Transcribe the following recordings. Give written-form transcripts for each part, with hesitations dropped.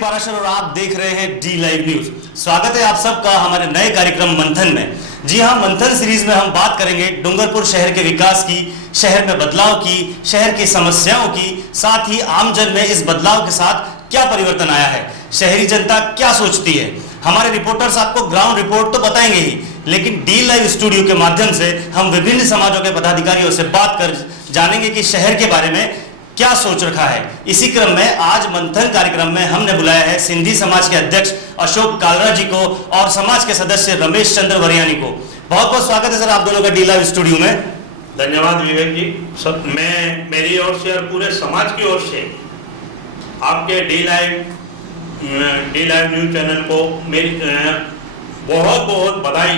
पाराशर और आप देख रहे हैं डी लाइव न्यूज। स्वागत है आप सबका हमारे नए कार्यक्रम मंथन में। जी हाँ, मंथन सीरीज में हम बात करेंगे डूंगरपुर शहर के विकास की, शहर में बदलाव की, शहर की समस्याओं की, साथ ही आमजन में इस बदलाव के साथ क्या परिवर्तन आया है, शहरी जनता क्या सोचती है। हमारे रिपोर्टर्स आपको ग्राउंड रिपोर्ट तो बताएंगे ही, लेकिन डी लाइव स्टूडियो के माध्यम से हम विभिन्न समाजों के पदाधिकारियों से बात कर जानेंगे कि शहर के बारे में क्या सोच रखा है। इसी क्रम में आज मंथन कार्यक्रम में हमने बुलाया है सिंधी समाज के अध्यक्ष अशोक कालरा जी को और समाज के सदस्य रमेश चंद्र वरियानी को। बहुत बहुत स्वागत है सर आप दोनों का डी लाइव स्टूडियो में। धन्यवाद विवेक जी। सब मैं मेरी ओर से और पूरे समाज की ओर से आपके डी लाइव न्यूज चैनल को मेरी बहुत बहुत बधाई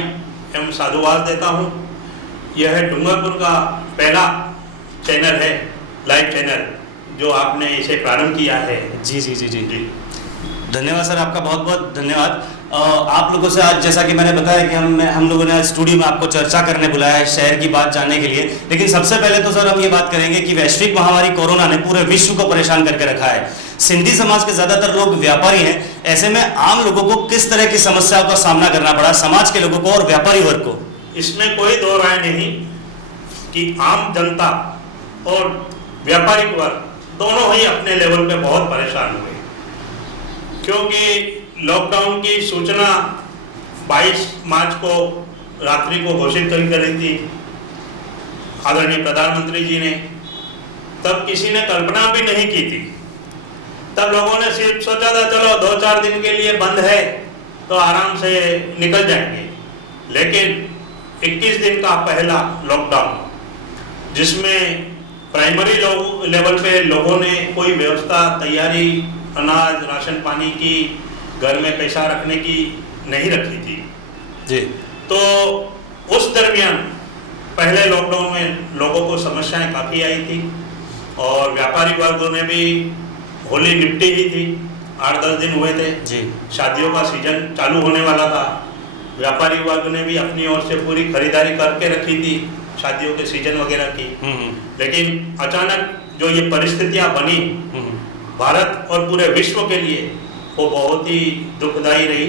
एवं साधुवाद देता हूँ। यह डूंगरपुर का पहला चैनल है, लाइव चैनल, जो आपने इसे प्रारंभ किया है। जी जी जी जी जी धन्यवाद सर, आपका बहुत बहुत धन्यवाद। आप लोगों से आज जैसा कि मैंने बताया कि हम लोगों ने आज स्टूडियो में आपको चर्चा करने बुलाया है शहर की बात जानने के लिए। लेकिन सबसे पहले तो सर हम ये बात करेंगे कि वैश्विक महामारी कोरोना ने पूरे विश्व को परेशान करके रखा है। सिंधी समाज के ज्यादातर लोग व्यापारी हैं, ऐसे में आम लोगों को किस तरह की समस्याओं का सामना करना पड़ा, समाज के लोगों को और व्यापारी वर्ग को? इसमें कोई दो राय नहीं कि आम जनता और व्यापारिक वर्ग दोनों ही अपने लेवल पे बहुत परेशान हुए, क्योंकि लॉकडाउन की सूचना 22 मार्च को रात्रि को घोषित करी थी आदरणीय प्रधानमंत्री जी ने। तब किसी ने कल्पना भी नहीं की थी। तब लोगों ने सिर्फ सोचा था चलो 2-4 दिन के लिए बंद है तो आराम से निकल जाएंगे। लेकिन 21 दिन का पहला लॉकडाउन, जिसमें प्राइमरी लेवल पे लोगों ने कोई व्यवस्था, तैयारी, अनाज, राशन पानी की, घर में पैसा रखने की नहीं रखी थी जी, तो उस दरमियान पहले लॉकडाउन में लोगों को समस्याएं काफ़ी आई थी और व्यापारी वर्गों ने भी होली निपटी ही थी। 8-10 दिन हुए थे जी, शादियों का सीजन चालू होने वाला था। व्यापारी वर्ग ने भी अपनी ओर से पूरी खरीदारी करके रखी थी शादियों के सीजन वगैरह की। लेकिन अचानक जो ये परिस्थितियां बनी भारत और पूरे विश्व के लिए, वो बहुत ही दुखदायी रही।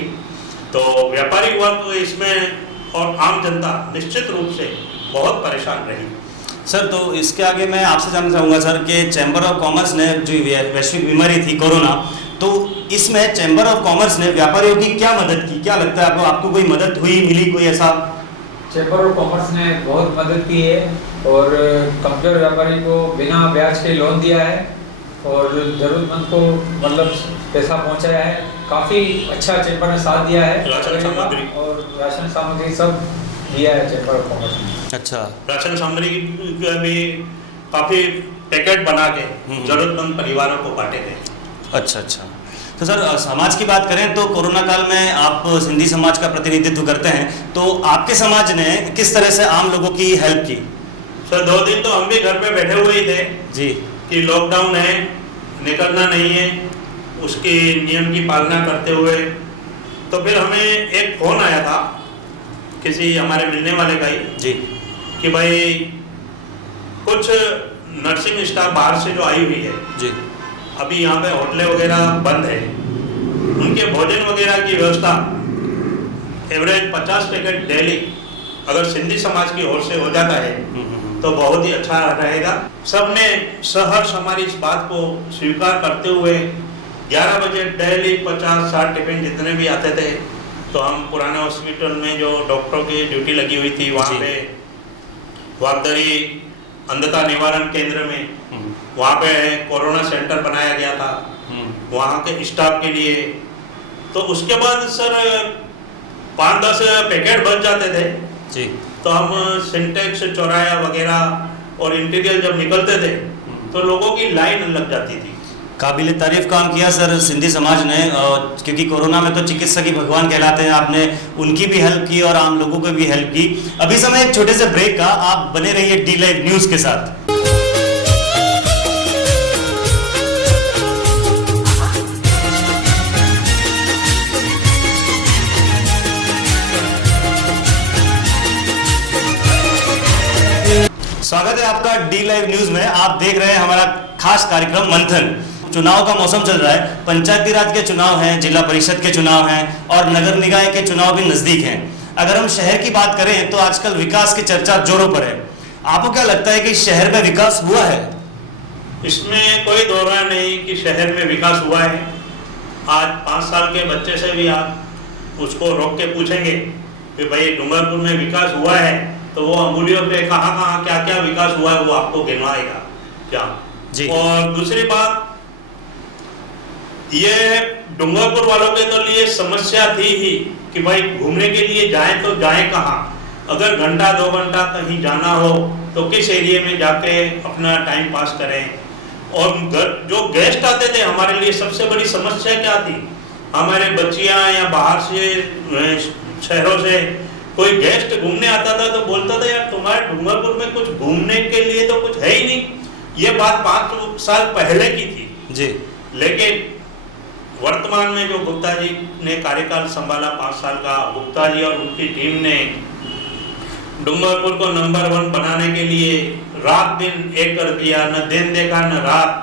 तो व्यापारी वर्ग इसमें और आम जनता निश्चित रूप से बहुत परेशान रही। सर तो इसके आगे मैं आपसे जानना चाहूँगा सर कि चैम्बर ऑफ कॉमर्स ने जो वैश्विक बीमारी थी कोरोना, तो इसमें चैम्बर ऑफ कॉमर्स ने व्यापारियों की क्या मदद की? क्या लगता है आपको, आपको कोई मदद हुई, मिली कोई ऐसा? चैम्बर ऑफ कॉमर्स ने बहुत मदद की है और कमजोर व्यापारी को बिना ब्याज के लोन दिया है और जरूरतमंद को मतलब पैसा पहुंचाया है। काफ़ी अच्छा चैम्बर ने साथ दिया है। राशन सामग्री और राशन सामग्री सब दिया है चैम्बर ऑफ कॉमर्स ने। अच्छा, राशन सामग्री भी काफ़ी पैकेट बना के जरूरतमंद परिवारों को बांटे गए। अच्छा अच्छा। तो सर समाज की बात करें तो कोरोना काल में आप सिंधी समाज का प्रतिनिधित्व करते हैं, तो आपके समाज ने किस तरह से आम लोगों की हेल्प की? सर 2 दिन तो हम भी घर पे बैठे हुए ही थे जी, कि लॉकडाउन है, निकलना नहीं है, उसके नियम की पालना करते हुए। तो फिर हमें एक फ़ोन आया था किसी हमारे मिलने वाले का ही जी, कि भाई कुछ नर्सिंग स्टाफ बाहर से जो आई हुई है जी, अभी यहाँ पे होटलें वगैरह बंद है, उनके भोजन वगैरह की व्यवस्था एवरेज 50 पैकेट डेली अगर सिंधी समाज की ओर से हो जाता है तो बहुत ही अच्छा रहेगा। सबने सहर्ष हमारी इस बात को स्वीकार करते हुए 11 बजे डेली 50-60 टिफिन जितने भी आते थे, तो हम पुराने हॉस्पिटल में जो डॉक्टरों की ड्यूटी लगी हुई थी वहाँ पे वागदरी अंधता निवारण केंद्र में, वहाँ पे कोरोना सेंटर बनाया गया था वहाँ के स्टाफ के लिए। तो उसके बाद सर 5-10 पैकेट बच जाते थे जी, तो हम सिंटेक्स, चौराया वगैरह और इंटीरियर जब निकलते थे तो लोगों की लाइन लग जाती थी। काबिल तारीफ काम किया सर सिंधी समाज ने, क्योंकि कोरोना में तो चिकित्सक ही भगवान कहलाते हैं। आपने उनकी भी हेल्प की और आम लोगों की भी हेल्प की। अभी समय एक छोटे से ब्रेक का, आप बने रहिए डी लाइव न्यूज के साथ। स्वागत है आपका डी लाइव न्यूज में। आप देख रहे हैं हमारा खास कार्यक्रम मंथन। चुनाव का मौसम चल रहा है, पंचायती राज के चुनाव हैं, जिला परिषद के चुनाव हैं और नगर निकाय के चुनाव भी नजदीक हैं। अगर हम शहर की बात करें तो आजकल विकास की चर्चा जोरों पर है। आपको क्या लगता है कि शहर में विकास हुआ है? इसमें कोई दो राय नहीं कि शहर में विकास हुआ है। आज 5 साल के बच्चे से भी आप उसको रोक के पूछेंगे कि भाई डूंगरपुर में विकास हुआ है, तो वो अंगुलियों पे कहाँ क्या क्या विकास हुआ है वो आपको गिनवाएगा क्या जी। और दूसरी बात, ये डूंगरपुर वालों के तो लिए समस्या थी ही कि भाई घूमने के लिए जाएं तो जाएं कहाँ। अगर घंटा 2 घंटा कहीं जाना हो तो किस एरिया में जाके अपना टाइम पास करें। और जो गेस्ट आते थे हमारे लिए सबसे बड़ी समस्या क्या थी, हमारे बच्चियां या बाहर से शहरों से कोई गेस्ट घूमने आता था तो बोलता था यार तुम्हारे डूंगरपुर में कुछ घूमने के लिए तो कुछ है ही नहीं। ये बात 5 साल पहले की थी जी। लेकिन वर्तमान में जो गुप्ता जी ने कार्यकाल संभाला 5 साल का, गुप्ता जी और उनकी टीम ने डूंगरपुर को नंबर 1 बनाने के लिए रात दिन एक कर दिया, न दिन देखा न रात।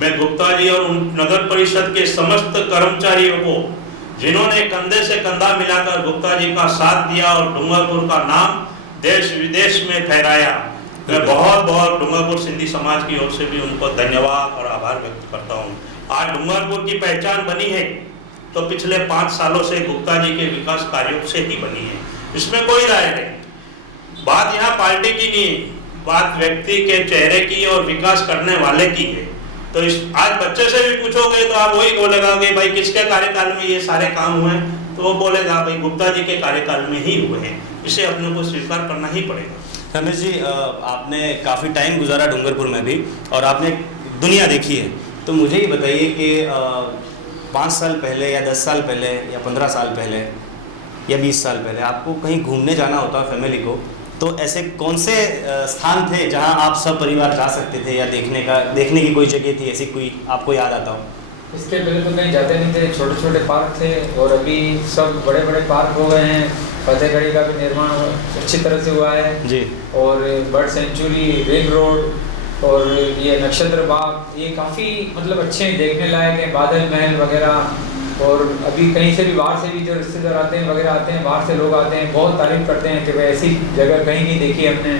मैं गुप्ता जी और उन नगर परिषद के समस्त कर्मचारियों को जिन्होंने कंधे से कंधा मिलाकर गुप्ता जी का साथ दिया और डूंगरपुर का नाम देश विदेश में फहराया, मैं बहुत बहुत डूंगरपुर सिंधी समाज की ओर से भी उनको धन्यवाद और आभार व्यक्त करता हूँ। आज डूंगरपुर की पहचान बनी है तो पिछले 5 सालों से गुप्ता जी के विकास कार्यों से ही बनी है, इसमें कोई राय नहीं। बात यहाँ पार्टी की नहीं, बात व्यक्ति के चेहरे की और विकास करने वाले की है। तो आज बच्चे से भी पूछोगे तो आप वही बोलेगा कि भाई किसके कार्यकाल में ये सारे काम हुए, तो वो बोलेगा भाई गुप्ता जी के कार्यकाल में ही हुए हैं। इसे अपने को स्वीकार करना ही पड़ेगा। रमेश जी, आपने काफ़ी टाइम गुजारा डूंगरपुर में भी और आपने दुनिया देखी है, तो मुझे ये बताइए कि 5 साल पहले या 10 साल पहले या 15 साल पहले या 20 साल पहले आपको कहीं घूमने जाना होता फैमिली को, तो ऐसे कौन से स्थान थे जहां आप सब परिवार जा सकते थे या देखने की कोई जगह थी ऐसी कोई आपको याद आता हो? इसके पहले तो कहीं जाते नहीं थे, छोटे छोटे पार्क थे और अभी सब बड़े बड़े पार्क हो गए हैं। फतेहगढ़ी का भी निर्माण अच्छी तरह से हुआ है जी। और बर्ड सेंचुरी, रिंग रोड और ये नक्षत्र बाग, ये काफ़ी मतलब अच्छे देखने लायक हैं। बादल महल वगैरह, और अभी कहीं से भी बाहर से भी जो रिश्तेदार आते हैं वगैरह आते हैं, बाहर से लोग आते हैं, बहुत तारीफ करते हैं कि भाई ऐसी जगह कहीं नहीं देखी हमने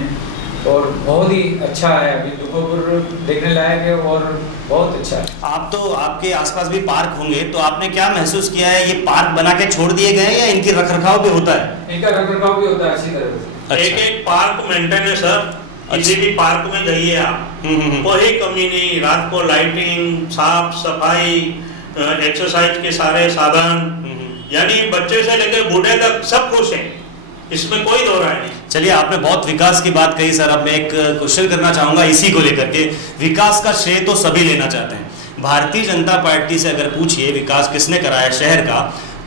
और बहुत ही अच्छा है। अभी डूंगरपुर देखने लायक है और बहुत अच्छा है। आप तो आपके आसपास भी पार्क होंगे, तो आपने क्या महसूस किया है, ये पार्क बना के छोड़ दिए गए हैं या इनकी रखरखाव भी होता है? इनका रखरखाव भी होता है अच्छी तरह से। अच्छा। एक पार्क मेंटेन है सर, किसी भी पार्क में जाइए आप, कोई कमी नहीं। रात को लाइटिंग, साफ सफाई, एक्सरसाइज के सारे साधन, यानी बच्चे से लेकर बूढ़े तक सब खुश हैं, इसमें कोई दो राय नहीं। चलिए, आपने बहुत विकास की बात कही सर। अब मैं एक क्वेश्चन करना चाहूँगा इसी को लेकर के। विकास का श्रेय तो सभी लेना चाहते हैं। भारतीय जनता पार्टी से अगर पूछिए विकास किसने कराया शहर का,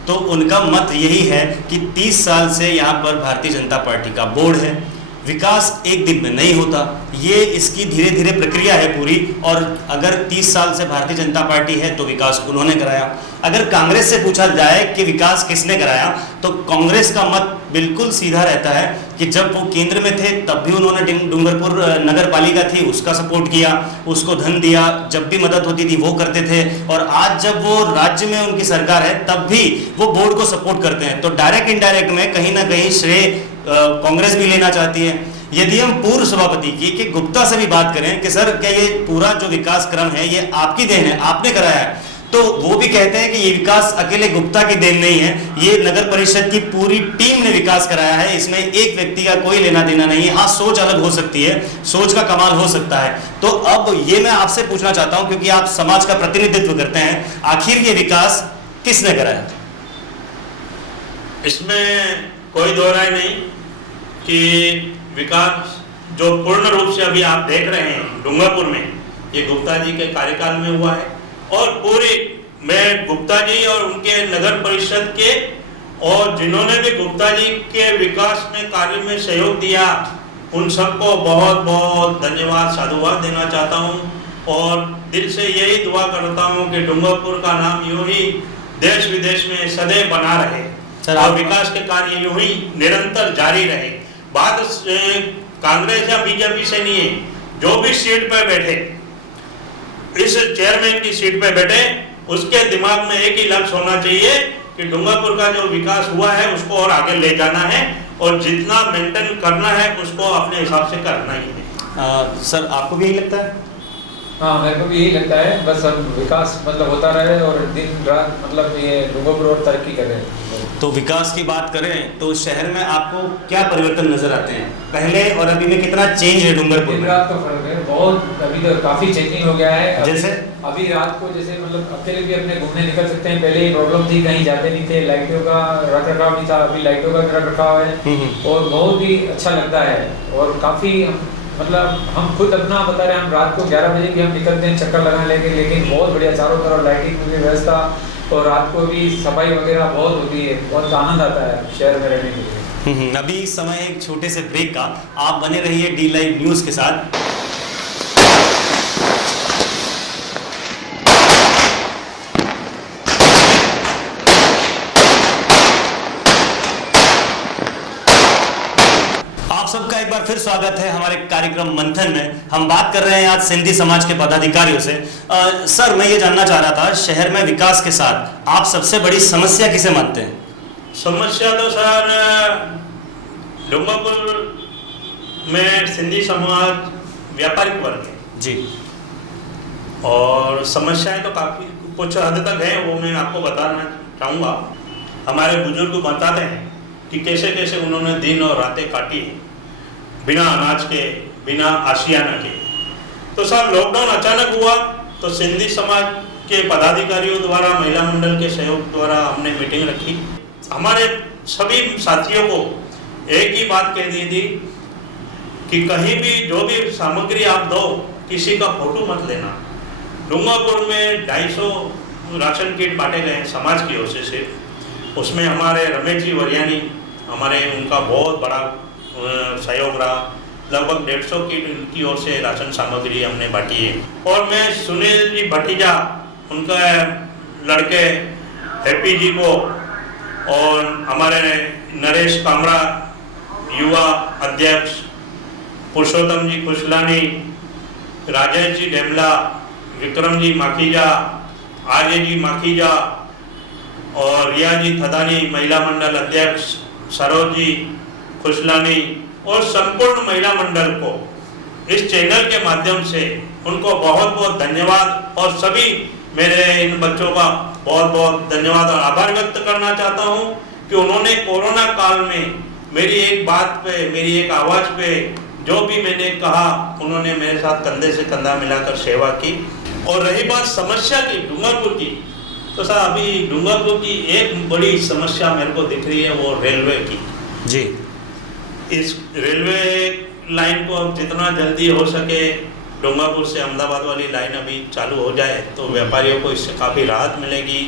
तो उनका मत यही है कि 30 साल से यहाँ पर भारतीय जनता पार्टी का बोर्ड है। विकास एक दिन में नहीं होता, ये इसकी धीरे धीरे प्रक्रिया है पूरी। और अगर 30 साल से भारतीय जनता पार्टी है तो विकास उन्होंने कराया। अगर कांग्रेस से पूछा जाए कि विकास किसने कराया, तो कांग्रेस का मत बिल्कुल सीधा रहता है कि जब वो केंद्र में थे तब भी उन्होंने डूंगरपुर नगर पालिका थी उसका सपोर्ट किया, उसको धन दिया, जब भी मदद होती थी वो करते थे। और आज जब वो राज्य में उनकी सरकार है तब भी वो बोर्ड को सपोर्ट करते हैं। तो डायरेक्ट इनडायरेक्ट में कहीं ना कहीं श्रेय कांग्रेस भी लेना चाहती है। यदि हम पूर्व सभापति की कि गुप्ता से भी बात करें कि सर क्या ये पूरा जो विकास क्रम है ये आपकी देन है, आपने कराया है, तो वो भी कहते हैं कि ये विकास अकेले गुप्ता की देन नहीं है, ये नगर परिषद की पूरी टीम ने विकास कराया है, इसमें एक व्यक्ति का कोई लेना देना नहीं है। हाँ, सोच अलग हो सकती है, सोच का कमाल हो सकता है। तो अब ये मैं आपसे पूछना चाहता हूं, क्योंकि आप समाज का प्रतिनिधित्व करते हैं, आखिर ये विकास किसने कराया? इसमें कोई दो राय नहीं कि विकास जो पूर्ण रूप से अभी आप देख रहे हैं डूंगरपुर में, ये गुप्ता जी के कार्यकाल में हुआ है। और पूरी मैं गुप्ता जी और उनके नगर परिषद के और जिन्होंने भी गुप्ता जी के विकास में कार्य में सहयोग दिया, उन सबको बहुत बहुत धन्यवाद, साधुवाद देना चाहता हूं। और दिल से यही दुआ करता हूं कि डूंगरपुर का नाम यूं ही देश विदेश में सदैव बना रहे और विकास के कार्य यूं ही निरंतर जारी रहे। बात कांग्रेस या बीजेपी से नहीं है, जो भी सीट पर बैठे इस चेयरमैन की सीट पे बैठे, उसके दिमाग में एक ही लक्ष्य होना चाहिए कि डूंगरपुर का जो विकास हुआ है उसको और आगे ले जाना है और जितना मेंटेन करना है उसको अपने हिसाब से करना ही है। सर आपको भी यही लगता है? हाँ, मेरे को भी यही लगता है। बस अब विकास मतलब होता रहे और दिन रात मतलब ये डूंगरपुर और तरक्की करे। तो विकास की बात करें तो शहर में आपको क्या परिवर्तन नजर आते हैं पहले और अभी में? कितना चेंज है डूंगरपुर दिन में? रात का फर्क है बहुत। अभी तो काफी चेंजिंग हो गया है। जैसे अभी रात को जैसे मतलब अकेले भी अपने घूमने निकल सकते हैं। पहले ये प्रॉब्लम थी, कहीं जाते नहीं थे, लाइटों का रख रखाव नहीं था। अभी लाइटों का रख रखाव है और बहुत ही अच्छा लगता है। और काफी मतलब हम खुद अपना बता रहे हैं, हम रात को 11 बजे भी हम निकलते हैं चक्कर लगाने लेके, लेकिन बहुत बढ़िया चारों तरफ लाइटिंग की व्यवस्था और रात को भी सफाई वगैरह बहुत होती है। बहुत आनंद आता है शहर में रहने के लिए। अभी इस समय एक छोटे से ब्रेक का, आप बने रहिए डी लाइव न्यूज़ के साथ। सबका एक बार फिर स्वागत है हमारे कार्यक्रम मंथन में। हम बात कर रहे हैं आज सिंधी समाज के पदाधिकारियों से। सर मैं ये जानना चाह रहा था, शहर में विकास के साथ आप सबसे बड़ी समस्या किसे मानते हैं? समस्या तो सर डूंगरपुर में सिंधी समाज व्यापारिक वर्ग है जी, और समस्याएं तो काफ़ी कुछ हद तक है, वो मैं आपको बताना चाहूँगा। हमारे बुजुर्ग बताते हैं कि कैसे कैसे उन्होंने दिन और रातें काटी बिना अनाज के, बिना आशियाना के। तो सर लॉकडाउन अचानक हुआ तो सिंधी समाज के पदाधिकारियों द्वारा, महिला मंडल के सहयोग द्वारा हमने मीटिंग रखी। हमारे सभी साथियों को एक ही बात कह दी थी कि कहीं भी जो भी सामग्री आप दो, किसी का फोटो मत लेना। डूंगरपुर में 250 राशन किट बांटे गए समाज की ओर से सिर्फ। उसमें हमारे रमेश जी वरियानी, हमारे उनका बहुत बड़ा सहयोग रहा। लगभग 150 किट उनकी ओर से राशन सामग्री हमने बांटी है। और मैं सुनील जी भतीजा, उनका लड़के हैप्पी जी को, और हमारे नरेश कामरा युवा अध्यक्ष, पुरुषोत्तम जी खुशलानी, राजेश जी डेमला, विक्रम जी माखीजा, आर्य जी माखीजा और रिया जी थदानी महिला मंडल अध्यक्ष, सरोज जी खुशलानी और संपूर्ण महिला मंडल को इस चैनल के माध्यम से उनको बहुत बहुत धन्यवाद। और सभी मेरे इन बच्चों का बहुत बहुत धन्यवाद और आभार व्यक्त करना चाहता हूं कि उन्होंने कोरोना काल में मेरी एक बात पे, मेरी एक आवाज़ पे जो भी मैंने कहा, उन्होंने मेरे साथ कंधे से कंधा मिलाकर सेवा की। और रही बात समस्या की डूंगरपुर की, तो सर अभी डूंगरपुर की एक बड़ी समस्या मेरे को दिख रही है, वो रेलवे की जी। इस रेलवे लाइन को अब जितना जल्दी हो सके, डूंगरपुर से अहमदाबाद वाली लाइन अभी चालू हो जाए तो व्यापारियों को इससे काफ़ी राहत मिलेगी।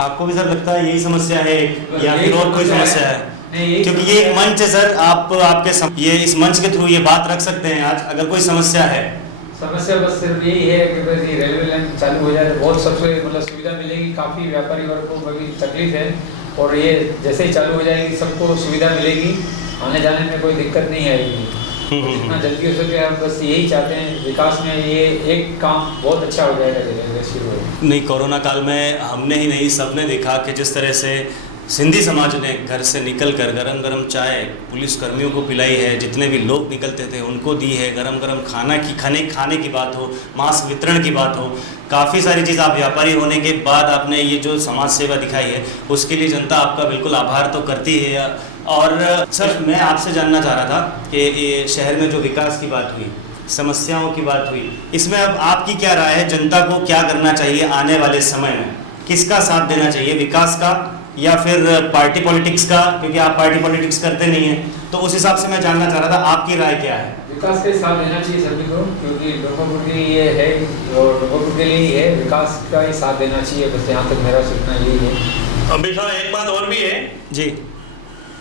आपको भी सर लगता है यही समस्या है या फिर और कोई समस्या है? क्योंकि ये एक मंच है सर, ये इस मंच के थ्रू ये बात रख सकते हैं आज, अगर कोई समस्या है। समस्या बस सिर्फ यही है कि बस ये रेलवे लाइन चालू हो जाए तो बहुत सबसे मतलब सुविधा मिलेगी। काफ़ी व्यापारी वर्ग को अभी तकलीफ है और ये जैसे ही चालू हो जाएगी सबको सुविधा मिलेगी, आने जाने में कोई दिक्कत नहीं आएगी। जितना जल्दी हो सके हम बस यही चाहते हैं, विकास में ये एक काम बहुत अच्छा हो जाएगा रेलवे शुरू हो। नहीं, कोरोना काल में हमने ही नहीं सबने देखा कि जिस तरह से सिंधी समाज ने घर से निकलकर गरम गरम चाय पुलिस कर्मियों को पिलाई है, जितने भी लोग निकलते थे उनको दी है, गरम गरम खाने की बात हो, मास्क वितरण की बात हो, काफ़ी सारी चीज़। आप व्यापारी होने के बाद आपने ये जो समाज सेवा दिखाई है उसके लिए जनता आपका बिल्कुल आभार तो करती है। और सर मैं आपसे जानना चाह रहा था कि ये शहर में जो विकास की बात हुई, समस्याओं की बात हुई, इसमें अब आपकी क्या राय है? जनता को क्या करना चाहिए आने वाले समय में? किसका साथ देना चाहिए, विकास का या फिर पार्टी पॉलिटिक्स का? क्योंकि आप पार्टी पॉलिटिक्स करते नहीं हैं, तो उस हिसाब से मैं जानना चाह रहा था आपकी राय क्या है? विकास के साथ देना चाहिए सभी को, क्योंकि डूंगरपुर के लिए है और डूंगरपुर के लिए ही है, विकास का ही साथ देना चाहिए। बस यहाँ तक मेरा सोचना यही है। अभी सर एक बात और भी है जी,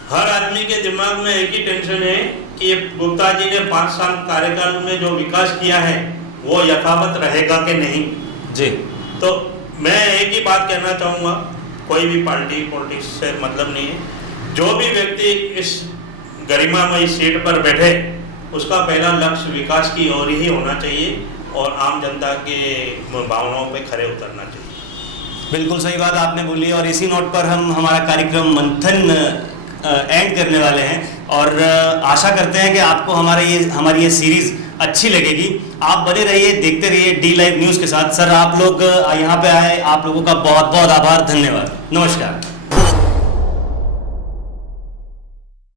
हर आदमी के दिमाग में एक ही टेंशन है कि ये गुप्ता जी ने 5 साल कार्यकाल में जो विकास किया है वो यथावत रहेगा कि नहीं जी। तो मैं एक ही बात कहना चाहूँगा, कोई भी पार्टी पॉलिटिक्स से मतलब नहीं है, जो भी व्यक्ति इस गरिमामयी सीट पर बैठे उसका पहला लक्ष्य विकास की ओर ही होना चाहिए। और आम जनता के भावनाओं पे खरे उतरना चाहिए। बिल्कुल सही बात आपने बोली और इसी नोट पर हम हमारा कार्यक्रम मंथन एंड करने वाले हैं और आशा करते हैं कि आपको हमारी ये सीरीज़ अच्छी लगेगी। आप बने रहिए, देखते रहिए डी लाइव न्यूज़ के साथ। सर आप लोग यहाँ पे आए, आप लोगों का बहुत बहुत आभार, धन्यवाद, नमस्कार।